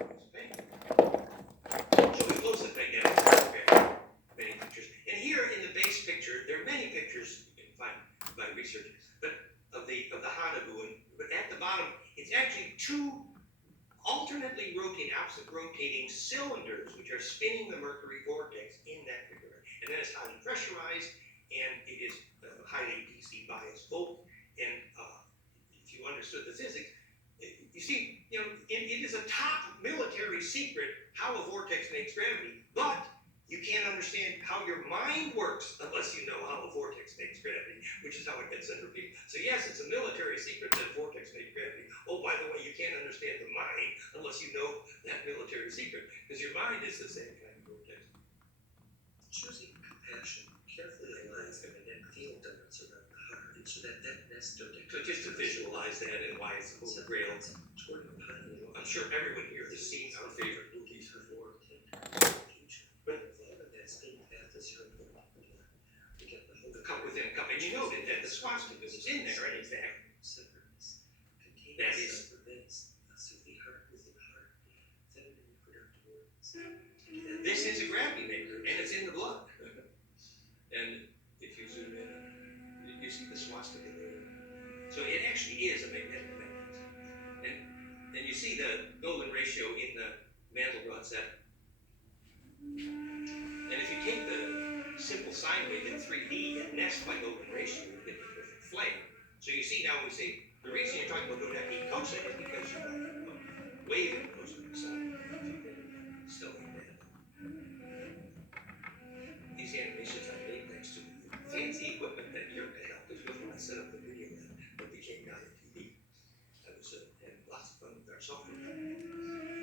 So we close the magnetic spectrum, many pictures. And here in the base picture, there are many pictures you can find by research, but of the Hana-Guen. But at the bottom, it's actually two alternately opposite rotating cylinders, which are spinning the mercury vortex in that figure. And then it's highly pressurized, and it is highly DC biased volt. And if you understood the physics, you see, it is a top military secret how a vortex makes gravity, but you can't understand how your mind works unless you know how a vortex makes gravity, which is how it gets under people. So yes, it's a military secret that a vortex makes gravity. Oh, by the way, you can't understand the mind unless you know that military secret, because your mind is the same kind of vortex. Choosing compassion carefully aligns the magnetic field donuts around the heart, and so that nest donuts. So just to visualize that and why it's the Holy Grail, I'm sure everyone here has seen our favorite movies before. The cup within a cup, and you noted that the swastika is in there, and in fact, that is. This is a gravity maker, and it's in the blood. And if you zoom in, you see the swastika there. So it actually is a magnetic magnet. And you see the Golden ratio in the Mandelbrot set. And if you take the simple sine wave in 3D and nest by Golden ratio, you get the perfect flame. So you see now we say the reason you're talking about dodecahedron cosine is because you're talking about wave and cosine sine. Still like that. These animations I made thanks to fancy equipment that Jörg helped us with when I set up the video that became Gaia TV. I was having lots of fun with our software.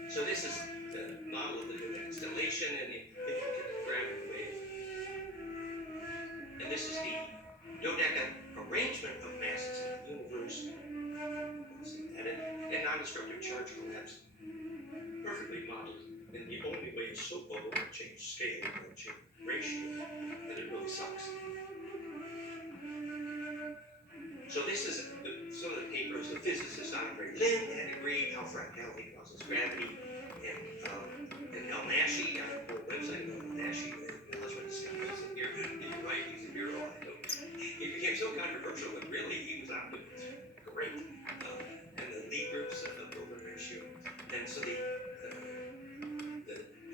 So this is the model of the dodecastellation and the intricate gravity wave. And this is the dodeca arrangement of masses in the universe. And non-destructive charge collapse. Perfectly modeled. And the only way a soap bubble will change scale or change ratio, and it really sucks. So this is some of the papers the physicist Andre Linde had agreed how fractality causes gravity, and El Nashi on the website of El Nashi, the husband discovered here, you're right, he's a hero, I know. He became so controversial that really he was optimistic. Great. And the Lie groups of the Golden ratio. And so the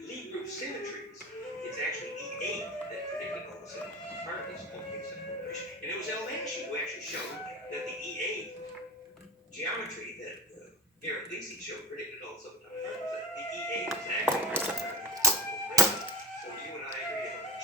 Lie group symmetries, it's actually E8 that predicted all the particles called the Golden ratio. And it was El Nashi who actually showed that the E8 geometry that Garrett Lisi showed predicted all the subatomic particles, that the E8 is actually so you and I agree on that.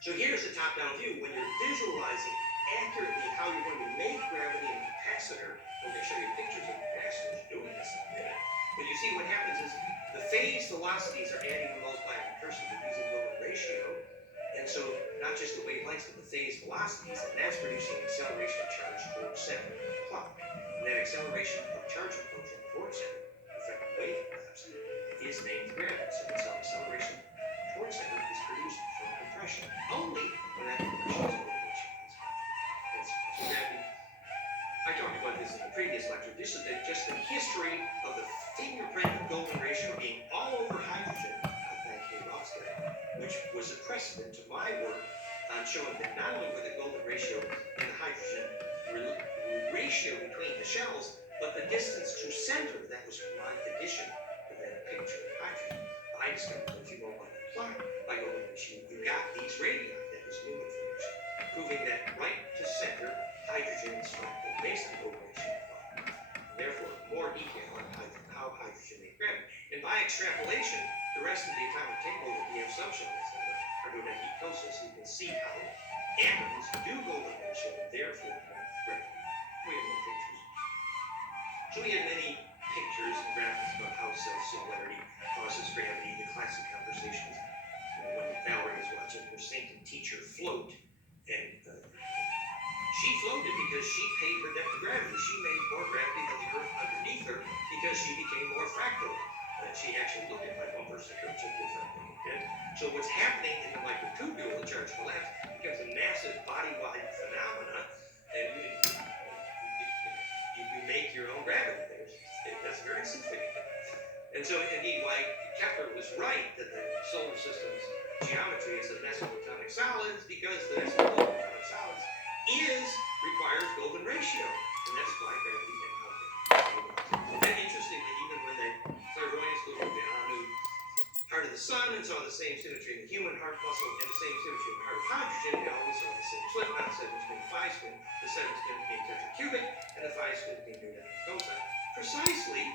So here's the top-down view. When you're visualizing accurately how you're going to make gravity and capacitor, I'm going to show you pictures of capacitors doing this in a minute. But you see what happens is the phase velocities are adding and multiplying recursive using Golden ratio. And so not just the wavelengths, but the phase velocities, and that's producing acceleration of charge towards center of the clock. And that acceleration of charge approach towards center, affecting wave collapse, is named gravity. So the acceleration towards center is produced from compression, only when that compression is over. That's gravity. I talked about this in the previous lecture. This is just the history of the fingerprint of Golden ratio being all over hydrogen. Thank you, Oscar, which was a precedent to my work on showing that not only were the Golden ratio and the hydrogen ratio between the shells, but the distance to center, that was my addition to that picture of hydrogen. I discovered that if you go by the plot by Golden ratio, you got these radii, that was new information, proving that right to center, hydrogen is fractal based on Golden ratio. Therefore, more detail on how hydrogen may gravity. And by extrapolation, the rest of the atomic table that we have subshells are dodecahedral, so you can see how atoms do Golden ratio and therefore have gravity. We have no pictures. So we have many pictures and graphics about how self-similarity causes gravity, the classic conversations. When Valerie was watching her saint and teacher float, and she floated because she paid her debt to gravity. She made more gravity than the earth underneath her because she became more fractal. And she actually looked at my bumpers and her chip differently. Okay? So what's happening in the microtubule, the charge collapse, becomes a massive body-wide phenomena, and you make your own gravity. There's That's very significant. And so, indeed, why Kepler was right that the solar system's geometry is a nest of platonic solids, because the nest of platonic solids requires golden ratio, and that's why gravity can operate. Isn't that interesting that even when the clairvoyants looked at the Anu heart of the sun and saw the same symmetry in the human heart muscle and the same symmetry in the heart of hydrogen, they always saw the same slip knot, 7 spin, 5 spin, the 7 spin being tetracubic, and the 5 spin being Newtonian cosine. Precisely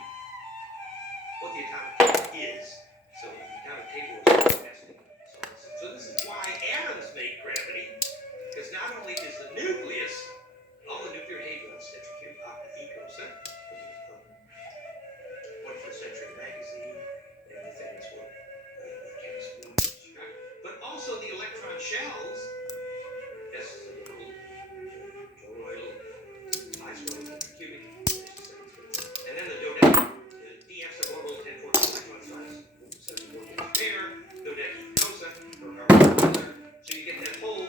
what the atomic table is. So the atomic table is testing. So this is why atoms make gravity, because not only is the nucleus, all the nuclear hadrons, tetracubic, octa, ecosa, 21st Century Magazine, and the famous work of chemist, but also the electron shells, S is in the middle, toroidal, I squared, tetracubic, and then the dodecan. DFs of orbital 10, 14 electron size, 7 pair, dodecacosa, for carbon. So you get that whole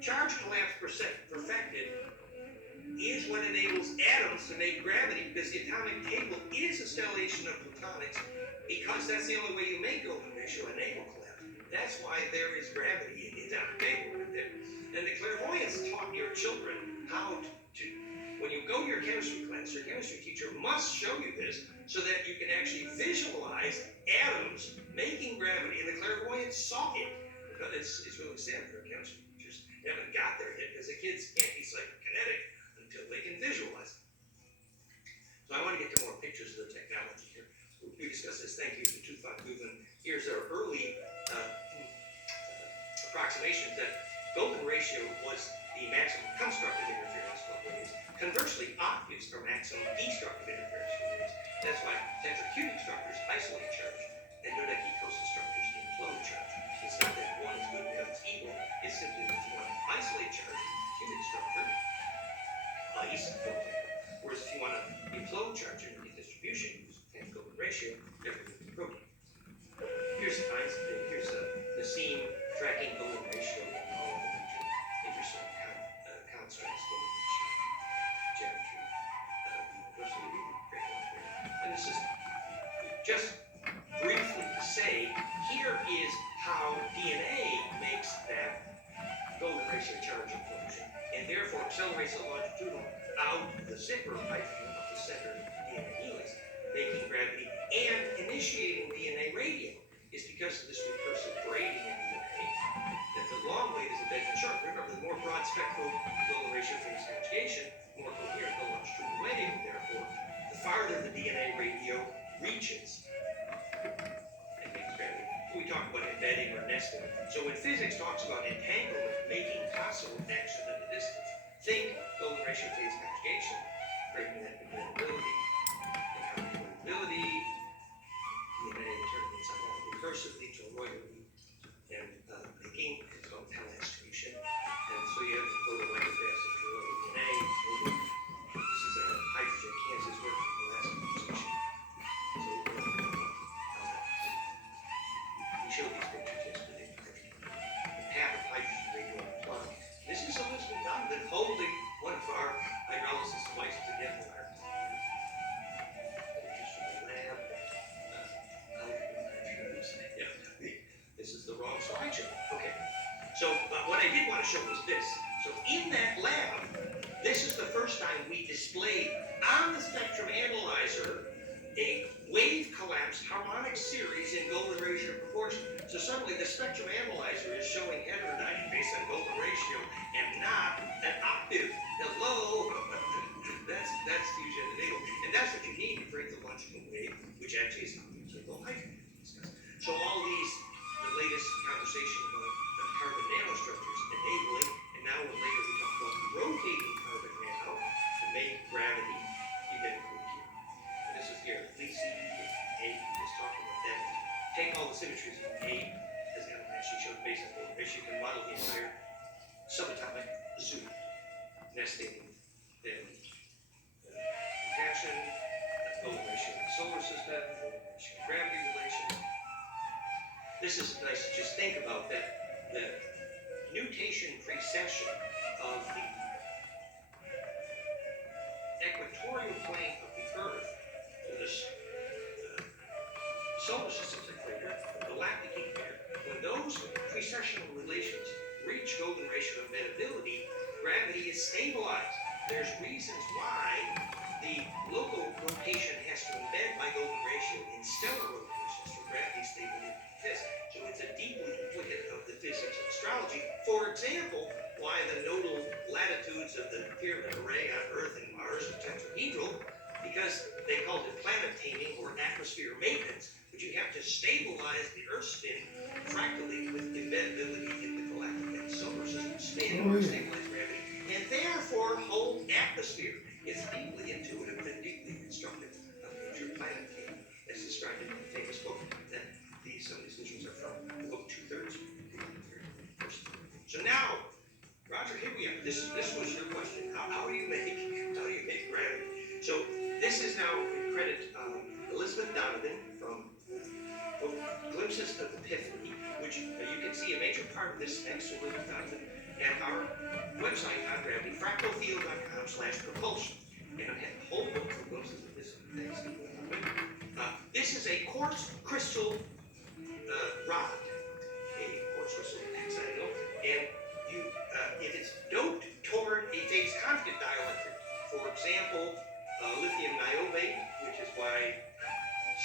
charge collapse perfected is what enables atoms to make gravity, because the atomic table is a stellation of platonics, because that's the only way you make golden ratio and naval collapse. That's why there is gravity in the atomic table right there. And the clairvoyants taught your children how to, when you go to your chemistry class, your chemistry teacher must show you this so that you can actually visualize atoms making gravity, and the clairvoyants saw it. But it's really sad for chemistry teachers. They haven't got there yet, because the kids can't be psychokinetic until they can visualize it. So I want to get to more pictures of the technology here. We discussed this. Thank you to Tooth van Guven. Here's our early approximations that golden ratio was the maximum constructive interference for waves. Conversely, octaves are maximum destructive interference for waves. That's why tetracubic structures isolate charge, and dodecacosa structures implode charge. It's not that one is good and the other is evil. It's simply that if you want to isolate charge in a cubic structure, ice, for example. Whereas if you want to implode charge in the distribution, use golden ratio, everything is protein. Here's the seam tracking golden ratio in all of the major interstellar constructs, golden ratio, geometry, university, and this is just briefly to say, here is how DNA makes that golden ratio charge implosion, and therefore accelerates the longitudinal out the zipper hydrogen of the center of the DNA helix, making gravity and initiating DNA radio. Is because of this recursive braiding in DNA that the long wave is embedded in short. Remember, the more broad spectral golden ratio phase conjugation, more coherent the longitudinal wave, therefore, the farther the DNA radio reaches and makes gravity. We talk about embedding or nesting. So when physics talks about entanglement, making possible action at a distance, think golden ratio phase conjugation, breaking that compatibility, DNA turning inside out recursively, toroidally, and making its own distribution. And so you have the photomicrographs of toroidal DNA. This is a hydrogen Kansas work from the last conversation. So we showed these pictures yesterday. The path of hydrogen radio on the plug. This is Elizabeth Donovan holding one of our hydrolysis devices again with our pictures from the lab. This is the wrong slideshow. Okay. So what I did want to show was this. So in that lab, this is the first time we displayed on the spectrum analyzer a wave collapse harmonic series in golden ratio proportion. So suddenly the spectrum analyzer is showing heterodyny based on golden ratio and not an octave. Hello. that's fusion enabled. And that's what you need to create the longitudinal wave, which actually is octave hydrogen. So all these, the latest conversation about carbon nanostructures enabling, and now later we talk about rotating carbon nano to make gravity, you get it here. And this is here, Lisi A is talking about that. Take all the symmetries of A, as Alan actually showed based on golden ratio, you can model the entire subatomic zoo, nesting, then compassion, golden ratio in the solar system, golden ratio gravity relation. This is nice to just think about that the nutation precession of the equatorial plane of the Earth stabilized. There's reasons why the local rotation has to embed by golden ratio in stellar rotations for gravity stability to exist. So it's a deeply implicative of the physics of astrology. For example, why the nodal latitudes of the pyramid array on Earth and Mars are tetrahedral, because they called it planet taming or atmosphere maintenance, but you have to stabilize the Earth spin fractally with embeddability in the galactic and solar system spin or stabilize gravity, and therefore hold atmosphere. It's deeply intuitive and deeply constructive of major planet taming, as described in the famous book that some of these visuals are from, the book 2/3. So now, Roger, here we are. This was your question. How do you make gravity? So this is now credit Elizabeth Donovan from book Glimpses of Epiphany, which you can see a major part of this thanks to Elizabeth Donovan at our website on gravity, fractalfield.com/propulsion. And I have a whole book of glimpses of this. Thanks to this is a quartz crystal rod, a quartz crystal hexagonal, and if it's doped toward a phase conjugate dielectric, for example, lithium niobate, which is why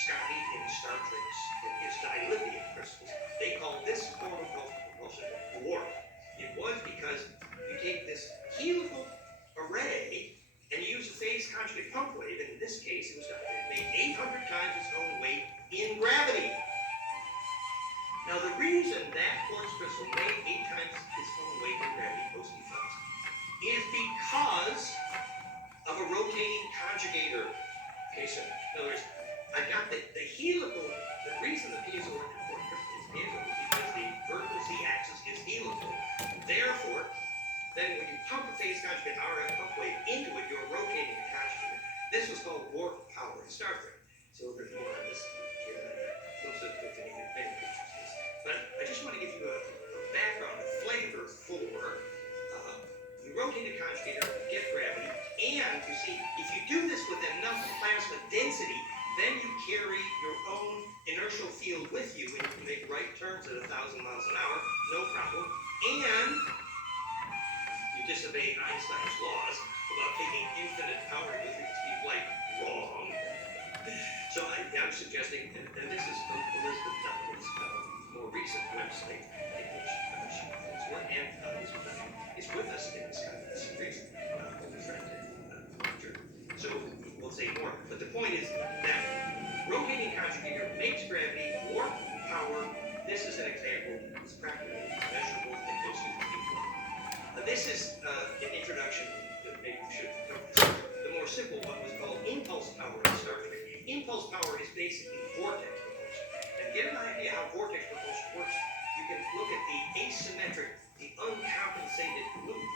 Scotty in Star Trek's his dilithium crystals, they call this form of propulsion warp. It was because you take this helical array and you use a phase conjugate pump wave, and in this case it made 800 times its own weight in gravity. Now the reason that quartz crystal made 8 times its own weight in gravity post-deflux is because of a rotating conjugator. Okay, so in other words, I got the helical, the reason the piezoelectric quartz crystal is piezo is because the vertical z-axis is helical. Therefore, then when you pump a phase conjugate RF pump wave into it, you're rotating the conjugator. This was called warp power in Star Trek. So there's more on this here. Those are the many pictures. But I just want to give you a background, a flavor for you rotate a conjugator, get gravity, and you see, if you do this with enough plasma density, then you carry your own inertial field with you, and you can make right turns at 1,000 miles an hour, no problem. And you disobey Einstein's laws about taking infinite power with the speed of light wrong. So I'm suggesting, and this is Elizabeth Duncan's more recent website, in which she has worked, and Elizabeth Duncan is with us in this kind of series, old friend and teacher. So we'll say more. But the point is that rotating conjugator makes gravity, warp power. This is an example. It's practical, measurable, and close to the This is an introduction that maybe we should cover. The more simple one was called impulse power in Star Trek. Impulse power is basically vortex propulsion. And get an idea how vortex propulsion works, you can look at the asymmetric, the uncompensated loop,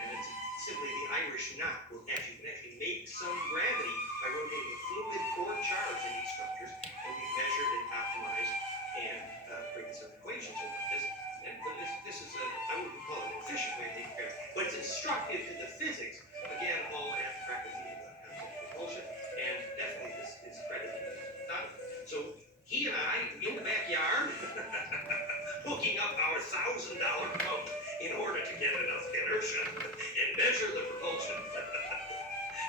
and it's simply the Irish knot, where you can actually make some gravity by rotating a fluid or charge in these structures, and we measured and optimized and created some equations about this. But this is I wouldn't call it an efficient way of taking gravity, but it's instructive to the physics. Again, all at propulsion, and definitely this is credited to Donovan. So he and I, in the backyard, hooking up our $1,000 pump in order to get enough inertia and measure the propulsion.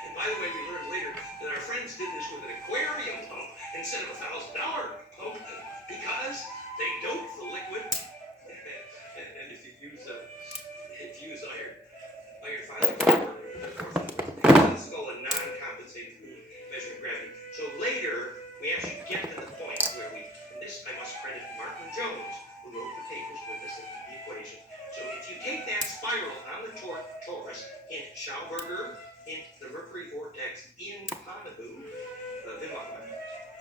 And by the way, we learned later that our friends did this with an aquarium pump instead of a $1,000 pump because they dope the liquid. And if you use iron filings, this is called a non-compensated measuring gravity. So later, we actually get to the point where and this I must credit Martin Jones, who wrote the papers with us in the equation. So if you take that spiral on the torus in Schauberger, in the Mercury vortex in Panabu, Vimana,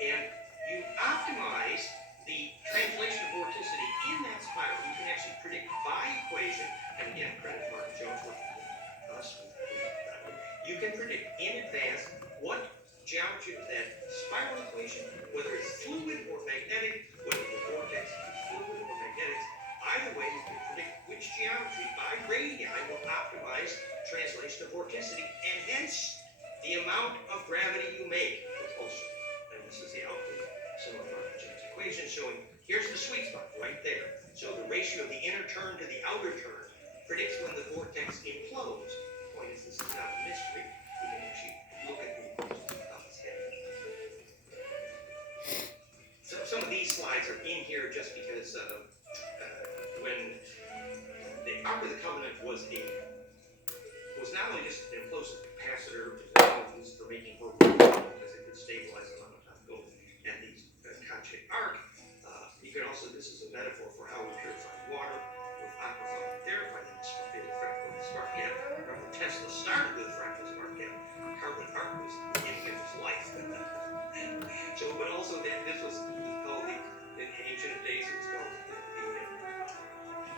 and you optimize the translation of vorticity in that spiral, you can actually predict by equation, and again, credit Martin Jones working with us, you can predict in advance what geometry of that spiral equation, whether it's fluid or magnetic, whether the vortex is fluid or magnetic, either way you can predict which geometry by radii will optimize translation of vorticity, and hence the amount of gravity you make propulsion. And this is the output of some of Martin Jones' equations showing here's the sweet spot right there. So the ratio of the inner turn to the outer turn predicts when the vortex implodes. this is not a mystery. You can actually look at the top of his head. So some of these slides are in here just because when the Ark of the Covenant was not only just an implosive capacitor, which is used for making gold because it could stabilize a lot of hot gold, and the conjugate arc. You can also, this is a metaphor for how we purify water with aqua therapy in the fractal spark gap. Remember, Tesla started with fractal spark gap. Carbon arc was in his life. So, but also this was called in ancient days, it was called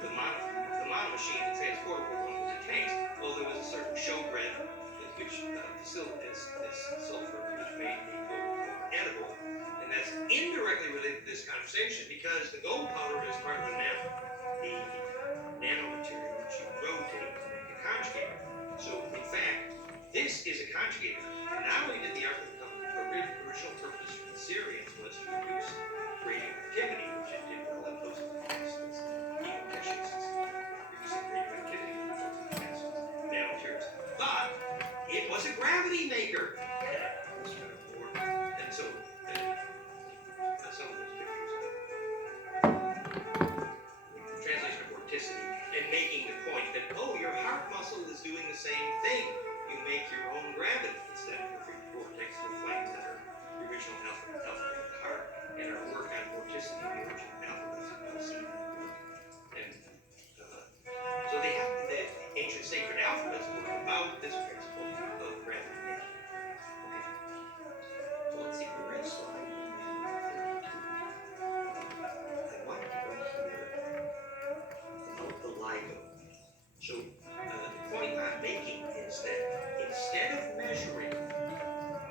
the mono machine, the transportable one with the tanks. Well, there was a certain showbread which distilled this sulfur, which made the gold edible. And that's indirectly related to this conversation because the gold powder is part of the nanomaterial which you rotate to make a conjugator. So, in fact, this is a conjugator. And not only did the Ark of the Covenant, the original purpose for the Syrians was to reduce radioactivity, which it did well in those acids, even cashews, reducing radioactivity in those acids, nanomaterials. But it was a gravity maker. And so, some of those pictures, translation of vorticity, and making the point that, oh, your heart muscle is doing the same thing. You make your own gravity instead of the vortex with flames that are the original alphabet of the heart, and our work on vorticity, the original alphabet, and so they have the ancient sacred alphabets were about this principle of gravity making. Okay. So let's see, we're in slide 32. I wanted to go here about the LIGO. So the point I'm making is that instead of measuring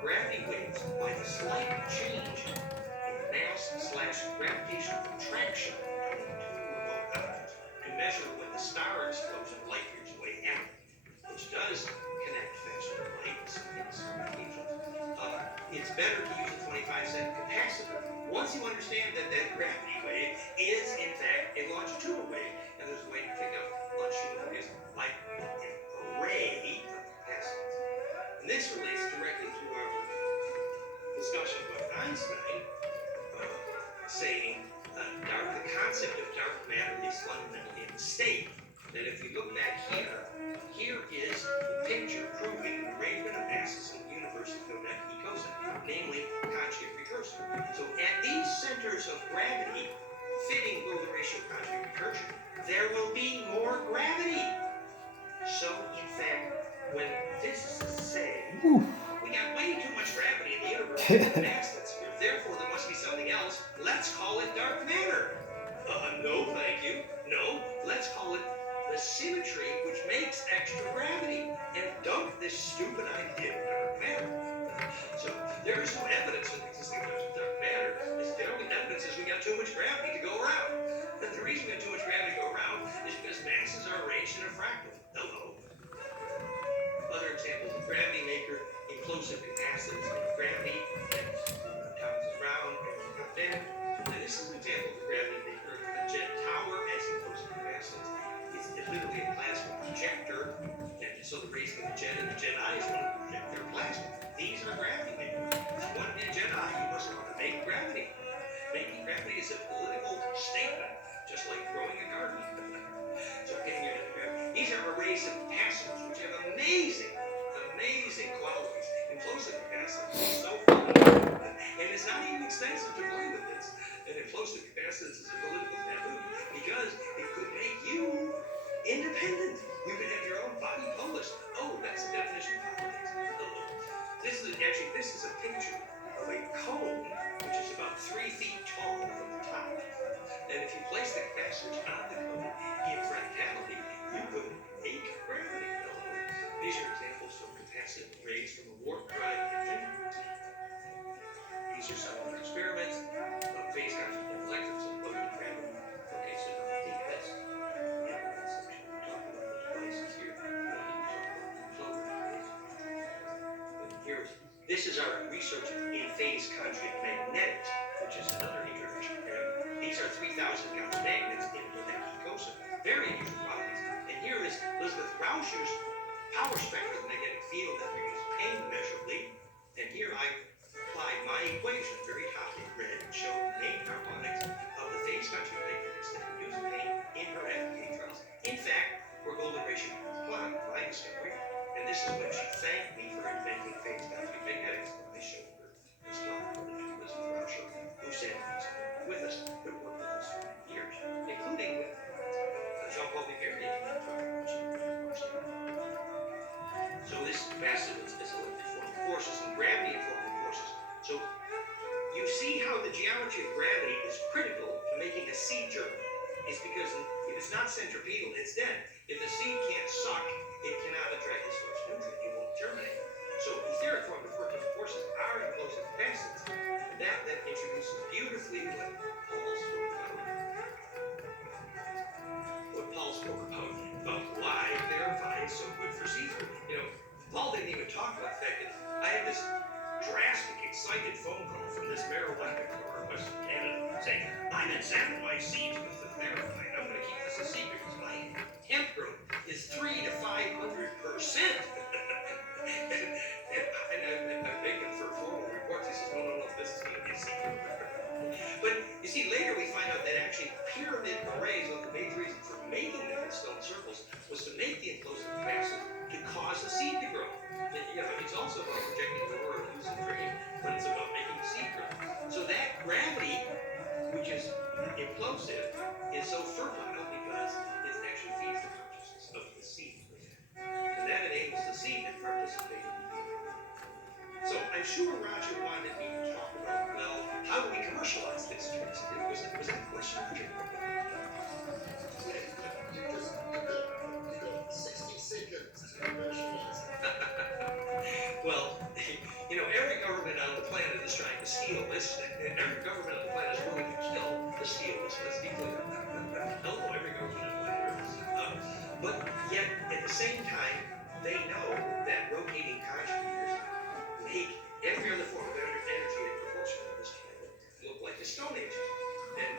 gravity waves by the slight change in mass/gravitational contraction between two remote objects, to measure when the star explosion light years away happened, which does connect faster than light in some occasions, it's better to use a 25-cent capacitor. Once you understand that gravity wave is in fact a longitudinal wave, and there's a way to pick up longitudinal waves by an array of capacitors. And this relates directly to our discussion about Einstein saying the concept of dark matter is fundamentally a mistake. That if you look back here is the picture proving the arrangement of masses in the universe is known as ecosin, namely conjugate recursion. So at these centers of gravity, fitting Golden ratio conjugate recursion, there will be more gravity. So in fact, when physicists say we got way too much gravity in the universe and mass that's here, therefore there must be something else, let's call it dark matter. No, thank you. No, let's call it the symmetry which makes extra gravity, and dump this stupid idea of dark matter. So there is no evidence of the existing of dark matter. The only evidence is we got too much gravity to go around. And the reason we have too much gravity to go around is because masses are arranged in a fractal. Hello. Other examples of gravity maker, implosive capacitance make gravity, and bounces around, and got there. And this is an example of a gravity maker, a jet tower as implosive capacitance. It's literally a plasma projector, and so the reason the jet and the Jedi is want to project their plasma. These are gravity makers. If you want to be a Jedi, you must want to make gravity. Making gravity is a political statement, just like growing a garden. So these are arrays of capacitors which have amazing qualities. Implosive capacitance is so fun, and it's not even expensive to play with this. And implosive capacitance is a political taboo because it could make you independent. You could have your own body published. Oh, that's the definition of politics. This is a picture of a cone which is about 3 feet tall from the top. And if you place the capacitors on the cone in fractality, you could make gravity. These are examples of capacitive rays from a warp drive engine. These are some of the experiments of phase constant electrics and floating gravity. Okay, so now I think that's the evidence section. We talked about the devices here. We don't need to talk about the floating rays. This is our research in phase conjugate magnetics, which is another introduction. These are 3,000 Gauss magnets in the ecosin. Very unusual qualities. And here is Elizabeth Rauscher's power spectrum of the magnetic field that reduces pain measurably. And here I applied my equation, very top in red, and showed the main harmonics of the phase contractions that reduce pain in her FPA trials. In fact, were golden ratio applied, my discovery, and this is when she thanked me for inventing phase contract magnetics. I showed her this one from Elizabeth Rauscher, who said with us, who worked with us for many years, including with Jean-Paul Viverdi. So this massive is electric forming forces and gravity informing forces. So you see how the geometry of gravity is critical to making a seed germ. It's because if it's not centripetal, it's dead. If the seed can't suck, it cannot attract its first nutrient. It won't germinate. So etheric formative working forces are implosive capacitance. That introduces beautifully what Paul spoke about why Verify is so good for seafood. Paul didn't even talk about the fact that I had this drastic, excited phone call from this marijuana grower in Western Canada saying, I've been sampling my seeds with the Verify, and I'm going to keep this a secret because my hemp growth is 300 to 500%. and I'm begging for formal reports. He says, no, this is going to be a secret. But you see, later we find out that actually pyramid arrays, one of the major reasons for making them in stone circles was to make the implosive capacity to cause the seed to grow. It's also about projecting the lure of lucid dream, but it's about making the seed grow. So that gravity, which is implosive, is so fertile because it actually feeds the consciousness of the seed. And that enables the seed to participate. So I'm sure Roger wanted me to talk about, well, how do we commercialize this? Was that a question, Roger? You got 60 seconds to commercialize. Well, every government on the planet is trying to steal this. Every government on the planet is willing to kill the steal this. Let's be clear. Hello, every government on the planet. But yet, at the same time, they know that rotating contributors make every other form of energy and propulsion on this planet look like the Stone Age. And,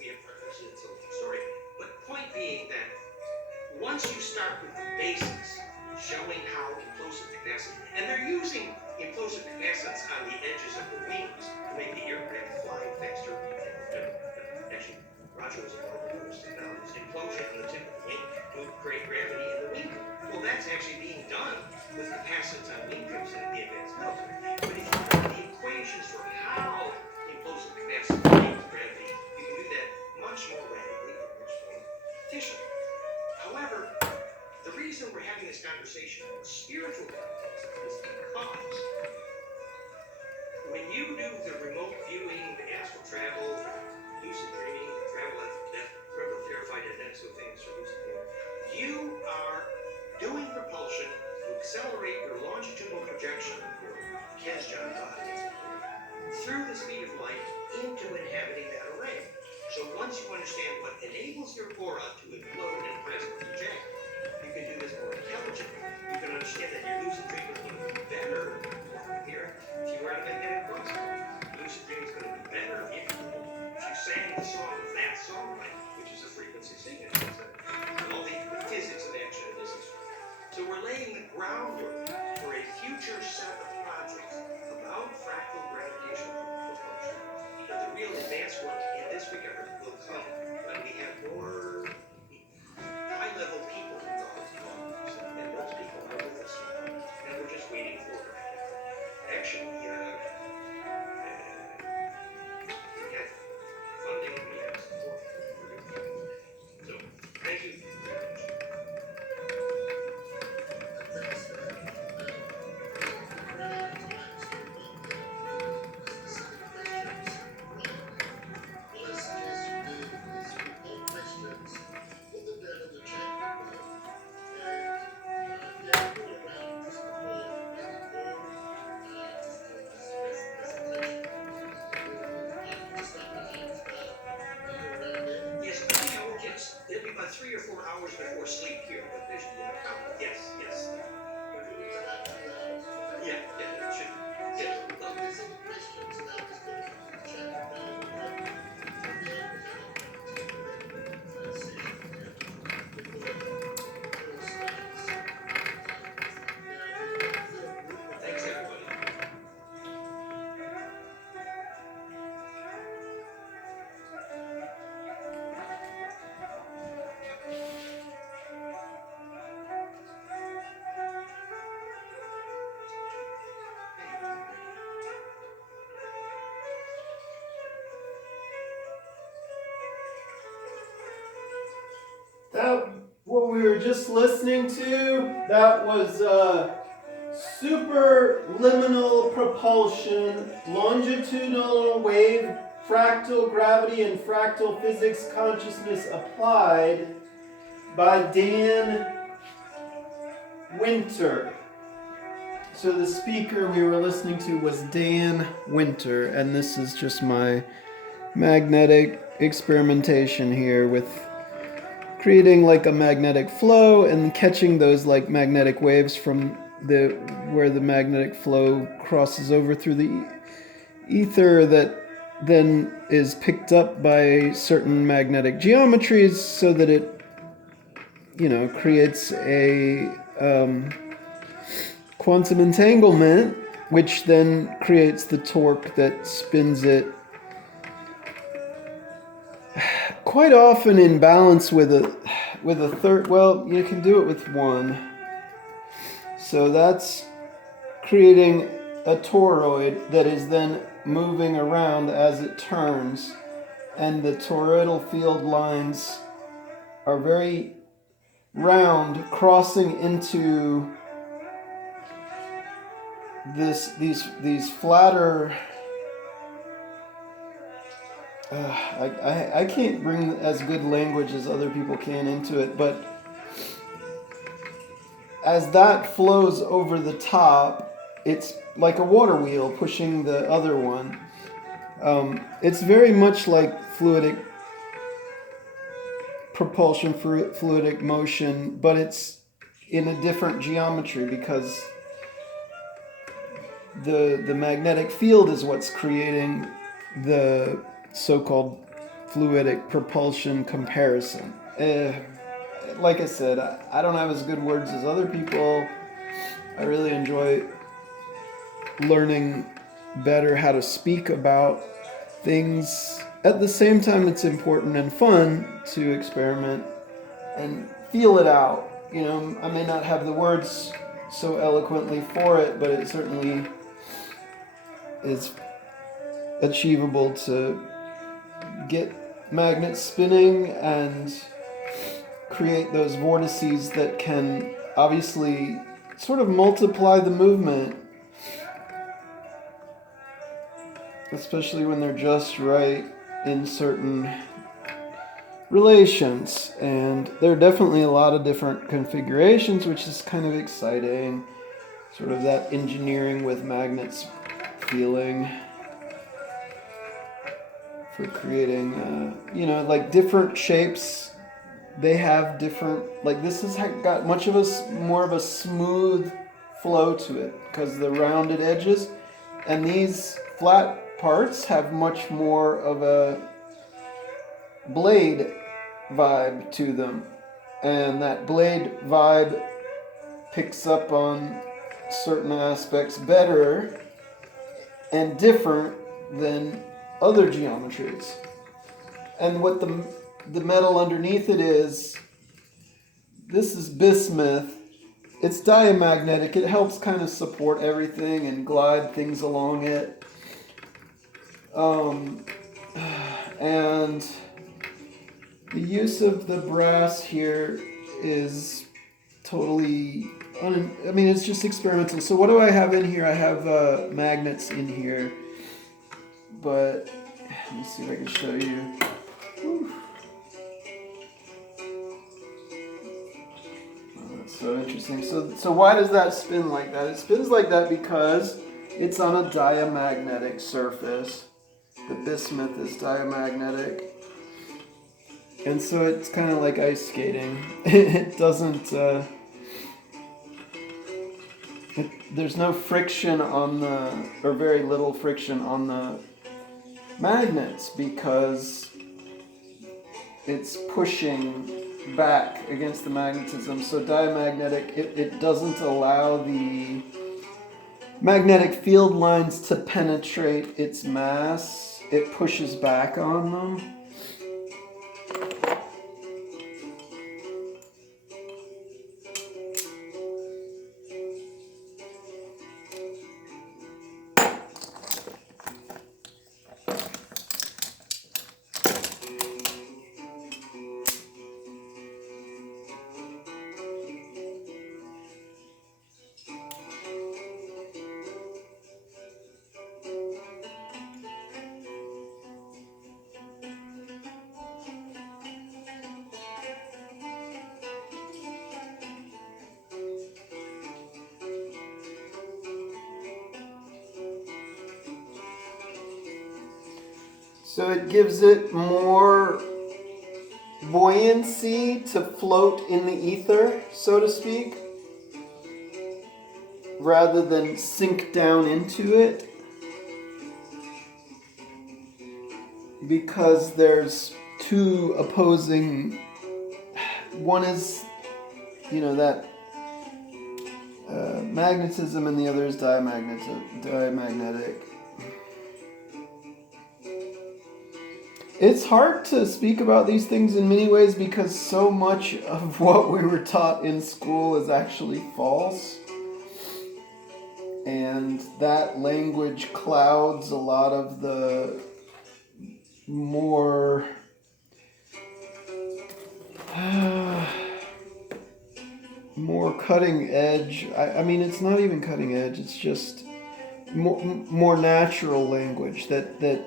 we have partners in the story. But point being that once you start with the basics, showing how implosive capacity, and they're using implosive capacitance on the edges of the wings to make the aircraft fly faster. Actually, Roger was involved in those technologies. Implosion on the tip of the wing to create gravity in the wing. Well, that's actually being done with capacitance on wing tips in the advanced military. But if you have the equations for how implosive capacitance creates gravity, you can do that much more rapidly and much more efficiently. However, the reason we're having this conversation in a spiritual context is because when you do the remote viewing, the astral travel, lucid dreaming, the travel verified evidence of things for lucid dreaming, you are doing propulsion to accelerate your longitudinal projection, your Kesjon body, through the speed of light into inhabiting that array. So once you understand what enables your aura to implode and presently eject, you can do this more intelligently. You can understand that your lucid dream is going to be better here if you were in a magnetic crossfire. Lucid dream is going to be better if you sang the song of that song, which is a frequency signature. All the physics of action in this. So we're laying the groundwork for a future set of projects about fractal gravitational propulsion. But the real advanced work in this regard will come when we have more high-level people involved. And those people are with us. And we're just waiting for action. We have funding, we have support. So, thank you very much. It'll be about 3 or 4 hours before sleep here, but there's yes. Yeah, it should. Yeah. we were just listening to, that was superliminal propulsion, longitudinal wave, fractal gravity, and fractal physics consciousness applied by Dan Winter. So the speaker we were listening to was Dan Winter, and this is just my magnetic experimentation here with creating like a magnetic flow and catching those like magnetic waves from where the magnetic flow crosses over through the ether that then is picked up by certain magnetic geometries so that it, creates a quantum entanglement, which then creates the torque that spins it quite often in balance with a third. Well, you can do it with one. So that's creating a toroid that is then moving around as it turns, and the toroidal field lines are very round, crossing into these flatter. I can't bring as good language as other people can into it, but as that flows over the top, it's like a water wheel pushing the other one. It's very much like fluidic propulsion, fluidic motion, but it's in a different geometry because the magnetic field is what's creating the so-called fluidic propulsion comparison. Like I said, I don't have as good words as other people. I really enjoy learning better how to speak about things. At the same time, it's important and fun to experiment and feel it out. I may not have the words so eloquently for it, but it certainly is achievable to get magnets spinning and create those vortices that can obviously sort of multiply the movement, especially when they're just right in certain relations. And there are definitely a lot of different configurations, which is kind of exciting, sort of that engineering with magnets feeling for creating like different shapes. They have different, like this has got much of more of a smooth flow to it because the rounded edges, and these flat parts have much more of a blade vibe to them, and that blade vibe picks up on certain aspects better and different than other geometries. And what the metal underneath it is, this is bismuth. It's diamagnetic. It helps kind of support everything and glide things along it. And the use of the brass here is totally, it's just experimental. So what do I have in here? I have magnets in here. But let me see if I can show you. Whew. Oh, that's so interesting. So why does that spin like that? It spins like that because it's on a diamagnetic surface. The bismuth is diamagnetic. And so it's kind of like ice skating. It doesn't... there's no friction on or very little friction on the magnets because it's pushing back against the magnetism. So diamagnetic, it doesn't allow the magnetic field lines to penetrate its mass. It pushes back on them. So it gives it more buoyancy to float in the ether, so to speak, rather than sink down into it. Because there's two opposing. One is, that magnetism, and the other is diamagnetic. It's hard to speak about these things in many ways because so much of what we were taught in school is actually false. And that language clouds a lot of the more cutting edge. I mean, it's not even cutting edge. It's just more natural language that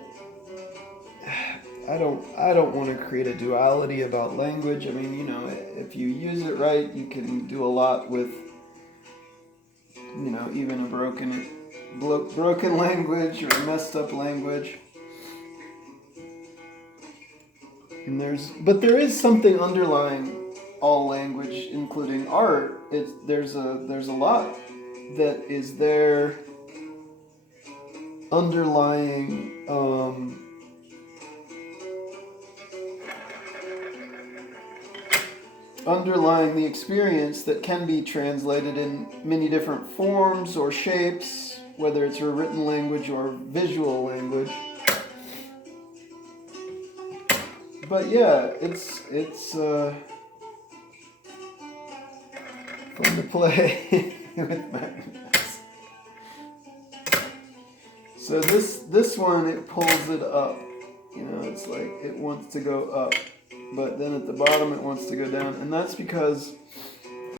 I don't want to create a duality about language. I mean, if you use it right, you can do a lot with, even a broken language or a messed up language. And there is something underlying all language, including art. There's a lot that is there underlying the experience that can be translated in many different forms or shapes, whether it's a written language or visual language. But yeah, it's fun to play with magnets. So this one, it pulls it up. It's like it wants to go up, but then at the bottom it wants to go down, and that's because